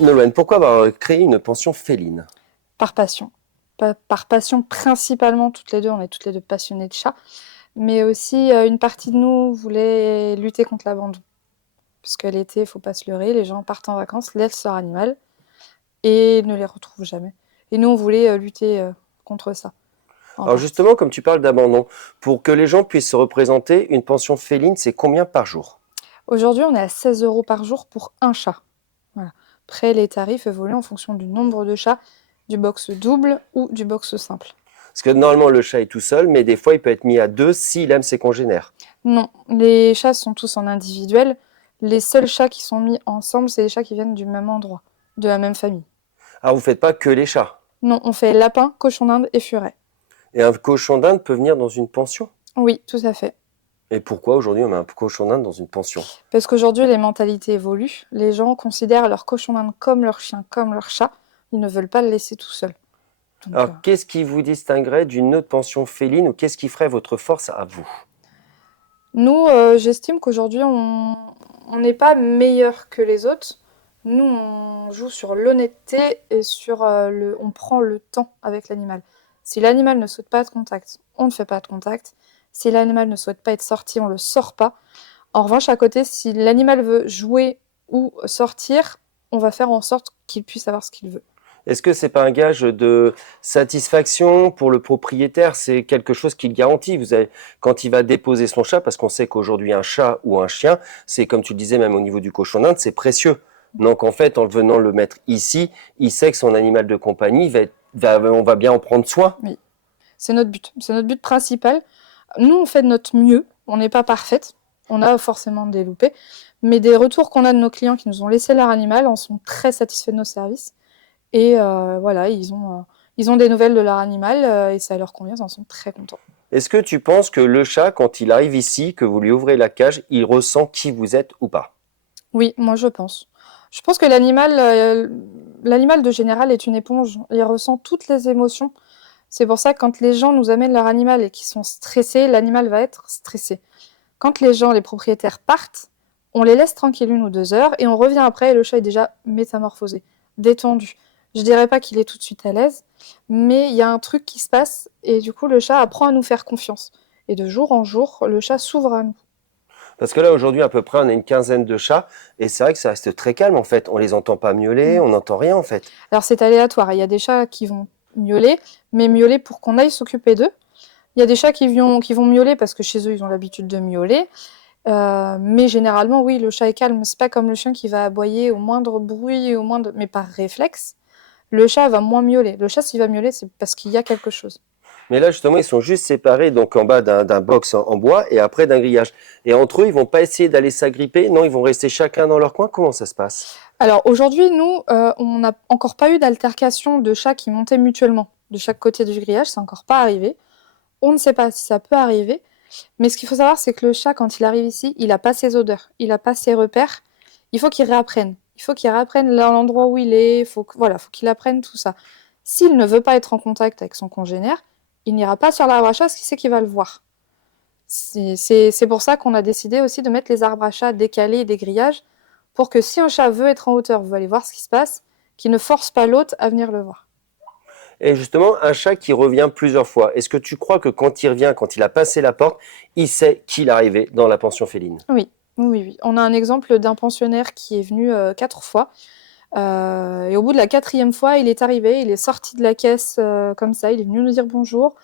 Nolwenn, pourquoi avoir créé une pension féline? Par passion. Par passion principalement, toutes les deux, on est toutes les deux passionnées de chats, mais aussi une partie de nous voulait lutter contre l'abandon. Parce que l'été, il faut pas se leurrer, les gens partent en vacances, laissent leur animal et ne les retrouvent jamais. Et nous, on voulait lutter contre ça, en Alors partie. justement, comme tu parles d'abandon, pour que les gens puissent se représenter, une pension féline, c'est combien par jour? Aujourd'hui, on est à 16 € par jour pour un chat. Voilà. Après, les tarifs évoluent en fonction du nombre de chats, du box double ou du box simple. Parce que normalement, le chat est tout seul, mais des fois, il peut être mis à deux s'il aime ses congénères. Non, les chats sont tous en individuel. Les seuls chats qui sont mis ensemble, c'est les chats qui viennent du même endroit, de la même famille. Alors, vous faites pas que les chats. Non, on fait lapin, cochon d'Inde et furet. Et un cochon d'Inde peut venir dans une pension. Oui, tout à fait. Et pourquoi aujourd'hui on met un cochon d'Inde dans une pension? Parce qu'aujourd'hui, les mentalités évoluent. Les gens considèrent leur cochon d'Inde comme leur chien, comme leur chat. Ils ne veulent pas le laisser tout seul. Donc, Alors, qu'est-ce qui vous distinguerait d'une autre pension féline ou qu'est-ce qui ferait votre force à vous? nous, j'estime qu'aujourd'hui, on n'est pas meilleur que les autres. Nous, on joue sur l'honnêteté et sur on prend le temps avec l'animal. Si l'animal ne souhaite pas de contact, on ne fait pas de contact. Si l'animal ne souhaite pas être sorti, on le sort pas. En revanche, à côté, si l'animal veut jouer ou sortir, on va faire en sorte qu'il puisse avoir ce qu'il veut. Est-ce que c'est pas un gage de satisfaction pour le propriétaire? C'est quelque chose qu'il garantit. Vous avez, quand il va déposer son chat, parce qu'on sait qu'aujourd'hui un chat ou un chien, c'est comme tu le disais même au niveau du cochon d'Inde, c'est précieux. Donc en fait, en venant le mettre ici, il sait que son animal de compagnie on va bien en prendre soin. Oui, c'est notre but. C'est notre but principal. Nous, on fait de notre mieux. On n'est pas parfaite. On a forcément des loupés. Mais des retours qu'on a de nos clients qui nous ont laissé leur animal en sont très satisfaits de nos services. Et voilà, ils ont des nouvelles de leur animal et ça leur convient, ils en sont très contents. Est-ce que tu penses que le chat, quand il arrive ici, que vous lui ouvrez la cage, il ressent qui vous êtes ou pas? Oui, moi je pense. Je pense que l'animal de général est une éponge. Il ressent toutes les émotions. C'est pour ça que quand les gens nous amènent leur animal et qu'ils sont stressés, l'animal va être stressé. Quand les gens, les propriétaires partent, on les laisse tranquilles 1 ou 2 heures et on revient après et le chat est déjà métamorphosé, détendu. Je dirais pas qu'il est tout de suite à l'aise, mais il y a un truc qui se passe et du coup le chat apprend à nous faire confiance. Et de jour en jour, le chat s'ouvre à nous. Parce que là, aujourd'hui, à peu près, on a une quinzaine de chats, et c'est vrai que ça reste très calme, en fait. On les entend pas miauler, Mm. on n'entend rien, en fait. Alors c'est aléatoire, il y a des chats qui vont miauler, mais miauler pour qu'on aille s'occuper d'eux. Il y a des chats qui vont miauler parce que chez eux ils ont l'habitude de miauler. Mais généralement, oui, le chat est calme. C'est pas comme le chien qui va aboyer au moindre bruit, mais par réflexe. Le chat va moins miauler. Le chat, s'il va miauler, c'est parce qu'il y a quelque chose. Mais là, justement, ils sont juste séparés, donc en bas d'un box en bois, et après d'un grillage. Et entre eux, ils vont pas essayer d'aller s'agripper, non, ils vont rester chacun dans leur coin. Comment ça se passe? Alors aujourd'hui, nous, on n'a encore pas eu d'altercation de chats qui montaient mutuellement de chaque côté du grillage. C'est encore pas arrivé. On ne sait pas si ça peut arriver. Mais ce qu'il faut savoir, c'est que le chat, quand il arrive ici, il n'a pas ses odeurs, il n'a pas ses repères. Il faut qu'il réapprenne. Il faut qu'il réapprenne l'endroit où il est. Voilà, faut qu'il apprenne tout ça. S'il ne veut pas être en contact avec son congénère, il n'ira pas sur l'arbre à chat parce qu'il sait qu'il va le voir. C'est pour ça qu'on a décidé aussi de mettre les arbres à chat décalés et des grillages pour que si un chat veut être en hauteur, veut aller voir ce qui se passe, qu'il ne force pas l'autre à venir le voir. Et justement, un chat qui revient plusieurs fois, est-ce que tu crois que quand il revient, quand il a passé la porte, il sait qu'il est arrivé dans la pension féline? Oui, oui, oui. On a un exemple d'un pensionnaire qui est venu 4 fois. Et au bout de la 4e fois, il est arrivé, il est sorti de la caisse comme ça, il est venu nous dire bonjour.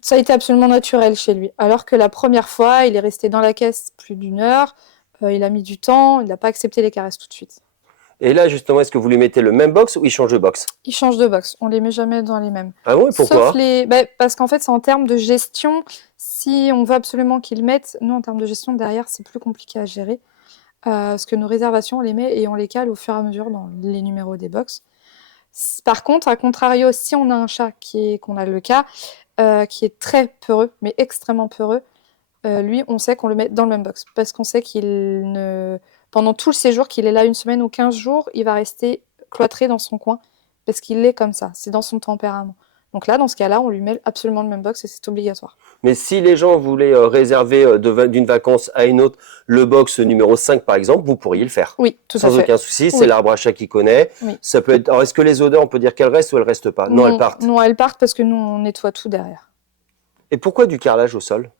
Ça a été absolument naturel chez lui. Alors que la première fois, il est resté dans la caisse plus d'1 heure, il a mis du temps, il n'a pas accepté les caresses tout de suite. Et là, justement, est-ce que vous lui mettez le même box ou il change de box? Il change de box, on les met jamais dans les mêmes. Ah bon, et Sauf pourquoi? les... parce qu'en fait, c'est en termes de gestion, si on veut absolument qu'ils mettent, nous en termes de gestion, derrière, c'est plus compliqué à gérer. Parce que nos réservations, on les met et on les cale au fur et à mesure dans les numéros des box. Par contre, à contrario, si on a un chat qu'on a le cas, qui est très peureux, mais extrêmement peureux, lui, on sait qu'on le met dans le même box. Parce qu'on sait qu'il ne... Pendant tout le séjour, qu'il est là 1 semaine ou 15 jours, il va rester cloîtré dans son coin. Parce qu'il est comme ça, c'est dans son tempérament. Donc là, dans ce cas-là, on lui met absolument le même box et c'est obligatoire. Mais si les gens voulaient réserver d'une vacance à une autre le box numéro 5 par exemple, vous pourriez le faire. Oui, tout à Sans fait. aucun souci, c'est Oui. l'arbre à chat qui connaît. Oui. Ça peut être. Alors est-ce que les odeurs, on peut dire qu'elles restent ou elles restent pas? Non, elles partent. Non, elles partent parce que nous, on nettoie tout derrière. Et pourquoi du carrelage au sol?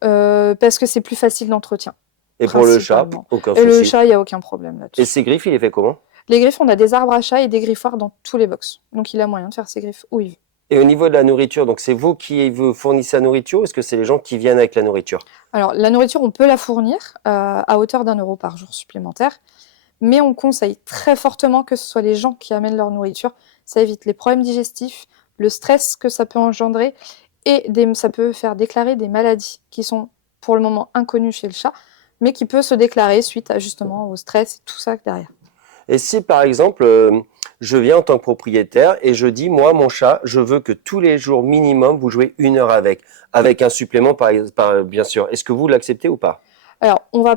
Parce que c'est plus facile d'entretien. Et pour le chat, Principalement. aucun Et le souci. chat, il n'y a aucun problème Et là-dessus. ses griffes, il les fait comment? Les griffes, on a des arbres à chat et des griffoirs dans tous les box. Donc il a moyen de faire ses griffes où il veut. Et au niveau de la nourriture, donc c'est vous qui vous fournissez la nourriture ou est-ce que c'est les gens qui viennent avec la nourriture? Alors la nourriture, on peut la fournir à hauteur d'1 € par jour supplémentaire. Mais on conseille très fortement que ce soit les gens qui amènent leur nourriture. Ça évite les problèmes digestifs, le stress que ça peut engendrer et ça peut faire déclarer des maladies qui sont pour le moment inconnues chez le chat, mais qui peut se déclarer suite à justement au stress et tout ça derrière. Et si par exemple, je viens en tant que propriétaire et je dis, moi, mon chat, je veux que tous les jours minimum, vous jouez 1 heure avec un supplément bien sûr. Est-ce que vous l'acceptez ou pas? Alors, on va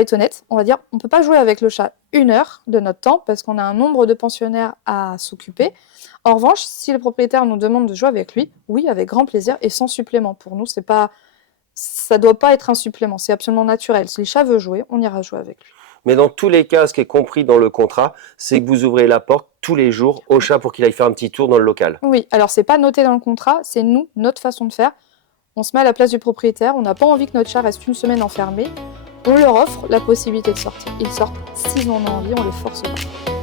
être honnête, on va dire, on peut pas jouer avec le chat 1 heure de notre temps parce qu'on a un nombre de pensionnaires à s'occuper. En revanche, si le propriétaire nous demande de jouer avec lui, oui, avec grand plaisir et sans supplément. Pour nous, ça doit pas être un supplément, c'est absolument naturel. Si le chat veut jouer, on ira jouer avec lui. Mais dans tous les cas, ce qui est compris dans le contrat, c'est que vous ouvrez la porte tous les jours au chat pour qu'il aille faire un petit tour dans le local. Oui, alors c'est pas noté dans le contrat, c'est nous, notre façon de faire. On se met à la place du propriétaire, on n'a pas envie que notre chat reste 1 semaine enfermé. On leur offre la possibilité de sortir. Ils sortent s'ils en ont envie, on les force pas.